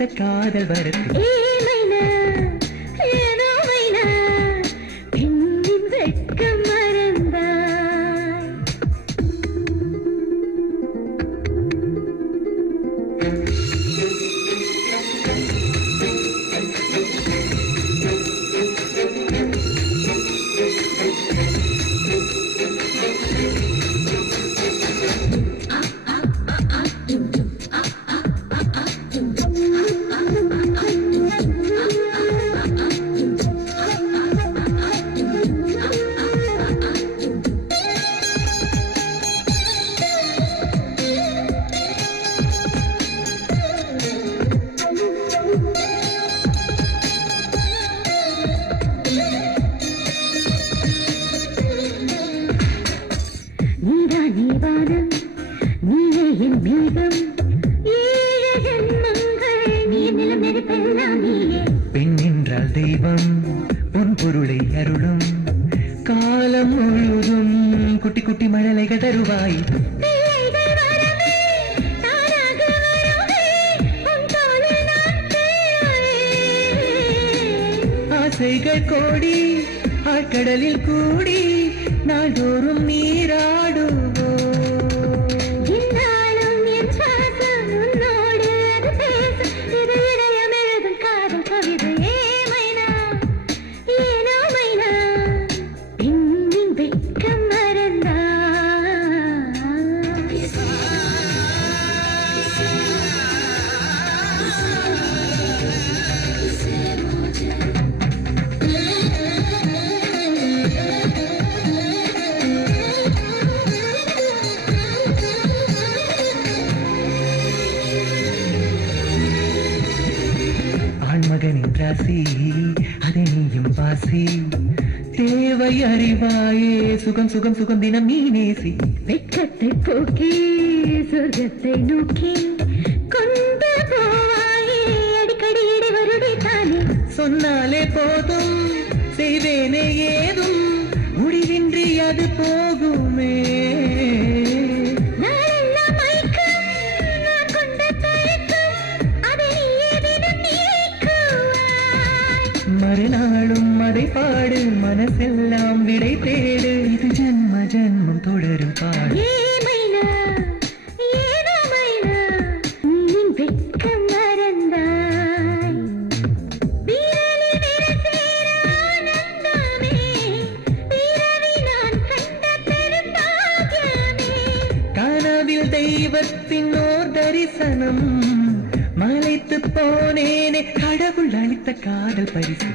அளித்த காதல் வரத்து பெண்ணின் வெட்கம் மறந்தாய். பெண் என்றால் தெய்வம் பொன் பொருளை அருளும் காலம் முழுதும் குட்டி குட்டி மழலைகள் தருவாய். ஆசைகள் கோடி ஆழ்கடலில் கூடி நாள்தோறும் நீராடுவோ. ஆண்மகனின் ராசி அதை நீயும் வாசி தேவை அறிவாயே சுகம் சுகம் சுகம் தினம் நீ நேசி. வெட்கத்தை போக்கி சொர்க்கத்தை நோக்கி கொண்டு போவாயே அடிக்கடி இடைவருடி தானே. சொன்னாலே போதும் செய்வேனே ஏதும் முடிவின்றி அது போகுமே. மறுநாளும் அதை பாடு மனசெல்லாம் விடை தேடு இது ஜன்ம ஜன்மம் தொடரும் பாடு. வெட்கம் மறந்தாய் கனவில் தெய்வத்தின் ஓர் தரிசனம் மலைத்து போனேனே கடவுள் அளித்த காதல் பரிசு.